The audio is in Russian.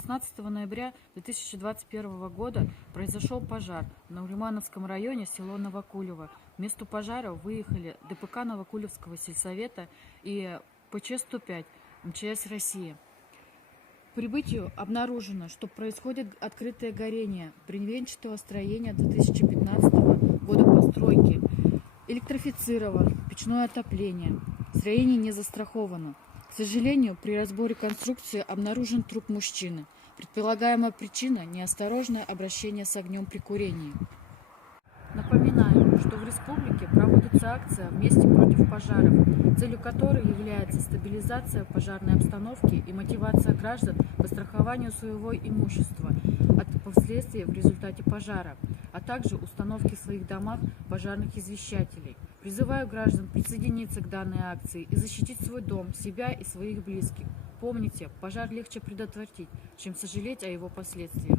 16 ноября 2021 года произошел пожар в Нуримановском районе, село Новокулево. К месту пожара выехали ДПК Новокулевского сельсовета и ПЧ-105 МЧС России. К прибытию обнаружено, что происходит открытое горение бревенчатого строения 2015 года постройки. Электрифицировано печное отопление. Строение не застраховано. К сожалению, при разборе конструкции обнаружен труп мужчины. Предполагаемая причина – неосторожное обращение с огнем при курении. Напоминаю, что в республике проводится акция «Вместе против пожаров», целью которой является стабилизация пожарной обстановки и мотивация граждан по страхованию своего имущества от последствий в результате пожара, а также установки в своих домах пожарных извещателей. Призываю граждан присоединиться к данной акции и защитить свой дом, себя и своих близких. Помните, пожар легче предотвратить, чем сожалеть о его последствиях.